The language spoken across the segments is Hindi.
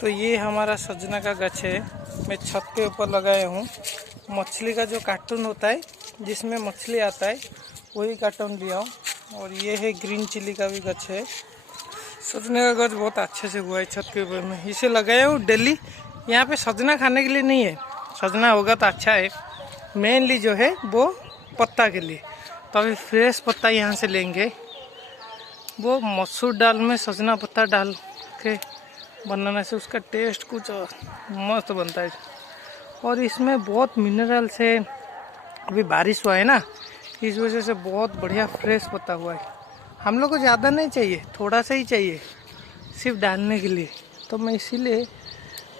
तो ये हमारा सजना का गछ है, मैं छत के ऊपर लगाया हूँ। मछली का जो कार्टून होता है जिसमें मछली आता है वही कार्टून लिया हूँ। और ये है ग्रीन चिली का भी गछ है। सजने का गछ बहुत अच्छे से हुआ है छत के ऊपर में, इसे लगाया हूँ डेली। यहाँ पे सजना खाने के लिए नहीं है, सजना होगा तो अच्छा है, मेनली जो है वो पत्ता के लिए। तो अभी फ्रेश पत्ता यहाँ से लेंगे, वो मसूर दाल में सजना पत्ता डाल के बनाने से उसका टेस्ट कुछ मस्त बनता है। और इसमें बहुत मिनरल्स है, अभी बारिश हुआ है ना, इस वजह से बहुत बढ़िया फ्रेश पत्ता हुआ है। हम लोग को ज़्यादा नहीं चाहिए, थोड़ा सा ही चाहिए सिर्फ डालने के लिए। तो मैं इसीलिए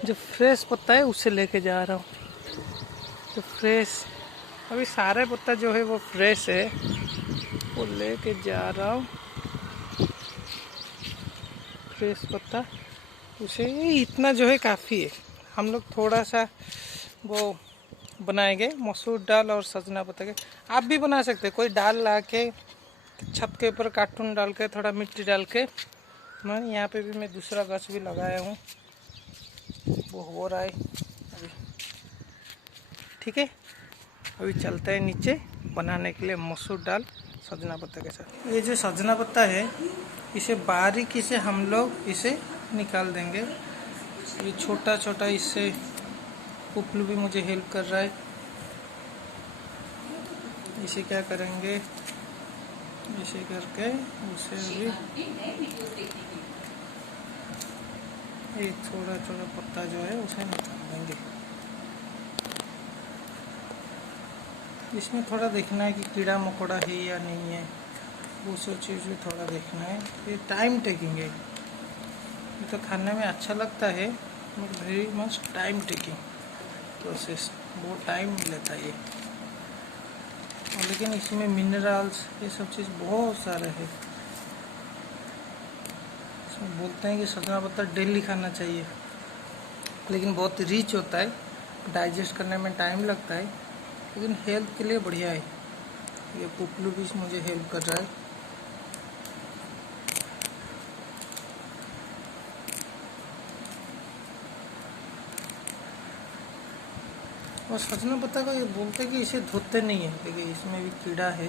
जो फ्रेश पत्ता है उससे लेके जा रहा हूँ। तो फ्रेश अभी सारे पत्ता जो है वो फ्रेश है, वो लेके जा रहा हूँ। फ्रेश पत्ता उसे इतना जो है काफ़ी है। हम लोग थोड़ा सा वो बनाएंगे मसूर दाल और सजना पत्ता के। आप भी बना सकते हैं, कोई दाल ला के छत के ऊपर कार्टून डाल के थोड़ा मिट्टी डाल के। मैं यहाँ पे भी मैं दूसरा गछ भी लगाया हूँ, वो हो रहा है अभी। ठीक है, अभी चलते हैं नीचे बनाने के लिए मसूर दाल सजना पत्ता के साथ। ये जो सजना पत्ता है इसे बारीकी से हम लोग इसे निकाल देंगे। ये छोटा छोटा, इससे पुपलू भी मुझे हेल्प कर रहा है। इसे क्या करेंगे, इसे करके उसे अभी एक थोड़ा थोड़ा पत्ता जो है उसे निकाल देंगे। इसमें थोड़ा देखना है कि कीड़ा मकोड़ा है या नहीं है, वो सब चीज़ भी थोड़ा देखना है। ये टाइम टेकिंग है, ये तो खाने में अच्छा लगता है but very much time taking process, बहुत टाइम लेता है ये। और लेकिन इसमें मिनरल्स ये सब चीज़ बहुत सारे है। इसमें बोलते हैं कि सजना पत्ता डेली खाना चाहिए, लेकिन बहुत रिच होता है, डाइजेस्ट करने में टाइम लगता है, लेकिन हेल्थ के लिए बढ़िया है। ये पुपलू भी मुझे हेल्प कर रहा है। और सजना पत्ता का ये बोलते हैं कि इसे धोते नहीं है, लेकिन इसमें भी कीड़ा है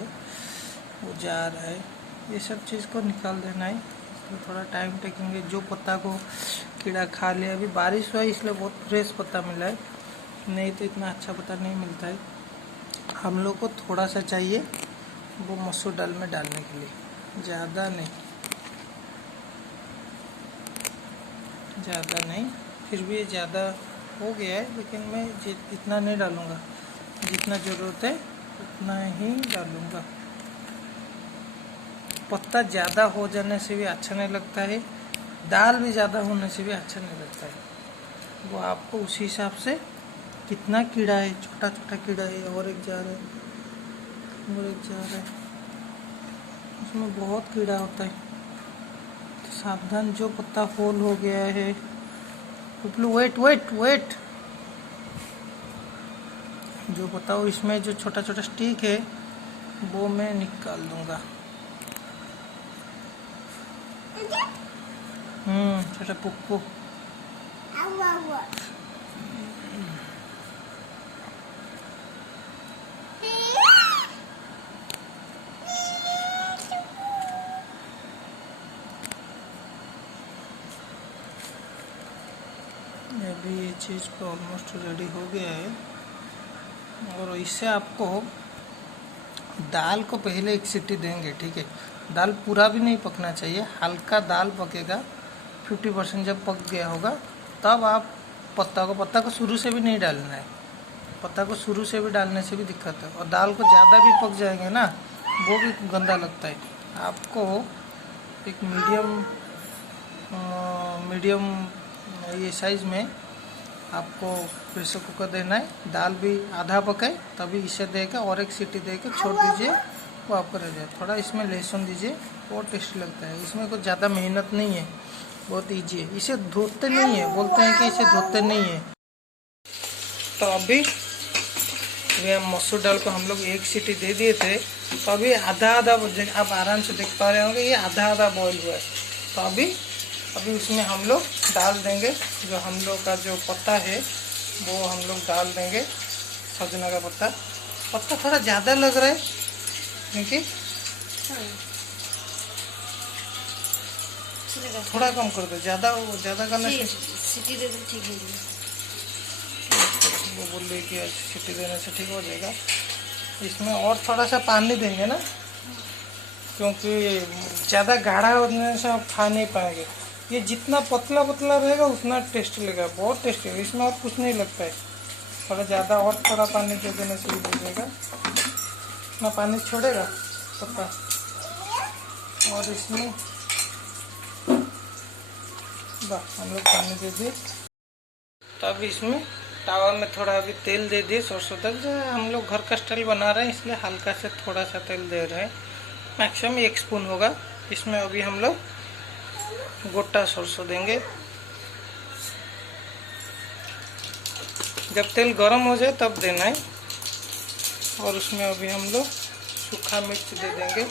वो जा रहा है। ये सब चीज़ को निकाल देना है, तो थोड़ा टाइम टेकिंग है। जो पत्ता को कीड़ा खा लिया, अभी बारिश हुआ है इसलिए बहुत फ्रेश पत्ता मिला है, नहीं तो इतना अच्छा पत्ता नहीं मिलता है। हम लोग को थोड़ा सा चाहिए वो मसूर दाल में डालने के लिए, ज़्यादा नहीं, ज़्यादा नहीं। फिर भी ये ज़्यादा हो गया है, लेकिन मैं इतना नहीं डालूँगा, जितना ज़रूरत है उतना ही डालूँगा। पत्ता ज़्यादा हो जाने से भी अच्छा नहीं लगता है, दाल भी ज़्यादा होने से भी अच्छा नहीं लगता है। वो आपको उसी हिसाब से, कितना कीड़ा है, छोटा छोटा कीड़ा है, और एक जा रहा है, और एक जा रहा है, उसमें बहुत कीड़ा होता है, तो सावधान। जो पत्ता होल हो गया है, पुपलू वेट वेट वेट, जो पत्ता हो इसमें जो छोटा छोटा स्टिक है वो मैं निकाल दूंगा। छोटा पुप्पू। अभी ये चीज़ को ऑलमोस्ट रेडी हो गया है। और इससे आपको दाल को पहले एक सीटी देंगे, ठीक है। दाल पूरा भी नहीं पकना चाहिए, हल्का दाल पकेगा। 50% जब पक गया होगा तब आप पत्ता को शुरू से भी नहीं डालना है। पत्ता को शुरू से भी डालने से भी दिक्कत है, और दाल को ज़्यादा भी पक जाएंगे ना, वो भी गंदा लगता है। आपको एक मीडियम ये साइज़ में आपको प्रेशर कुकर देना है। दाल भी आधा पके तभी इसे देकर और एक सीटी देकर छोड़ दीजिए, वो आपको रह जाए। थोड़ा इसमें लहसुन दीजिए, बहुत टेस्टी लगता है। इसमें कुछ ज़्यादा मेहनत नहीं है, बहुत ईजी है। इसे धोते नहीं है, बोलते हैं कि इसे धोते नहीं है। तो अभी मसूर दाल को हम लोग एक सीटी दे दिए थे, तो अभी आधा आधा, आप आराम से देख पा रहे होंगे, ये आधा आधा बॉईल हुआ है। तो अभी अभी उसमें हम लोग डाल देंगे जो हम लोग का जो पत्ता है वो हम लोग डाल देंगे। सजना का पत्ता थोड़ा ज़्यादा लग रहा है क्योंकि थोड़ा कम कर दो, ज़्यादा करने से सीटी दे दो, ठीक है। वो बोल रही कि सीटी देने से ठीक हो जाएगा। इसमें और थोड़ा सा पानी देंगे ना, क्योंकि ज़्यादा गाढ़ा होने से आप खा नहीं पाएंगे। ये जितना पतला पतला रहेगा उतना टेस्ट लगेगा, बहुत टेस्टी है। इसमें और कुछ नहीं लगता है, थोड़ा ज़्यादा और थोड़ा पानी दे देने से भी हो जाएगा। इतना पानी छोड़ेगा पत्ता। और इसमें बस हम लोग पानी दे दिए। तो अभी इसमें तावा में थोड़ा अभी तेल दे दिए सरसों तेल। जो हम लोग घर का स्टाइल बना रहे हैं इसलिए हल्का से थोड़ा सा तेल दे रहे हैं, मैक्सिमम 1 स्पून होगा। इसमें अभी हम लोग गोटा सरसों देंगे। जब तेल गर्म हो जाए तब देना है। और उसमें अभी हम लोग सूखा मिर्च दे देंगे।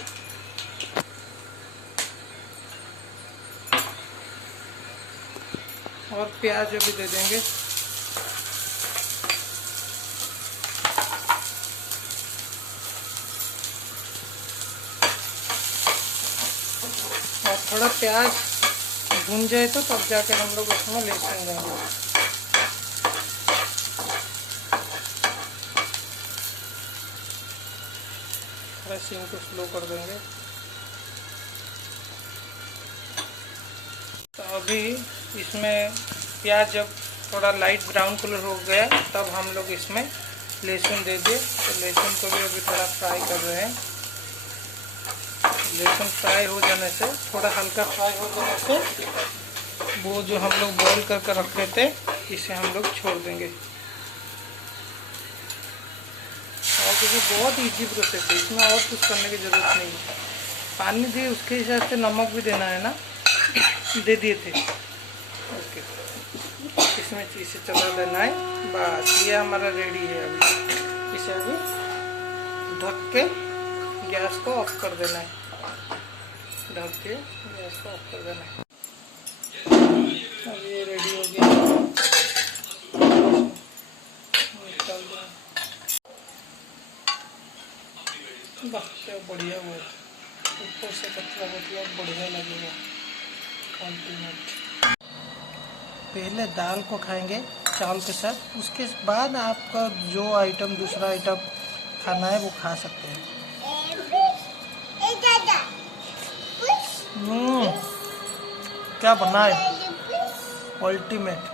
और प्याज भी दे देंगे। और थोड़ा प्याज भून जाए तो तब जाकर हम लोग उसमें लहसुन देंगे। थोड़ा सिम को स्लो कर देंगे। तो अभी इसमें प्याज जब थोड़ा लाइट ब्राउन कलर हो गया तब हम लोग इसमें लहसुन दे दिए। तो लहसुन को भी अभी थोड़ा फ्राई कर रहे हैं। लहसुन फ्राई हो जाने से, थोड़ा हल्का फ्राई हो जाने से वो जो हम लोग बॉईल करके रखे थे इसे हम लोग छोड़ देंगे। और क्योंकि बहुत इजी प्रोसेस है, इसमें और कुछ करने की ज़रूरत नहीं है। पानी दिए उसके हिसाब से नमक भी देना है ना, दे दिए थे। ओके, इसमें इसे चला देना है। बस ये हमारा रेडी है। अभी इसे अभी ढक के गैस को ऑफ कर देना है। ढक के गैस को ऑफ कर देना है। अब ये रेडी हो गया। निकाल दें। बस क्या बढ़िया हुआ, ऊपर से पतला पतला बढ़िया लगेगा। पहले दाल को खाएंगे चावल के साथ, उसके बाद आपका जो आइटम दूसरा आइटम खाना है वो खा सकते हैं। क्या बना है अल्टीमेट।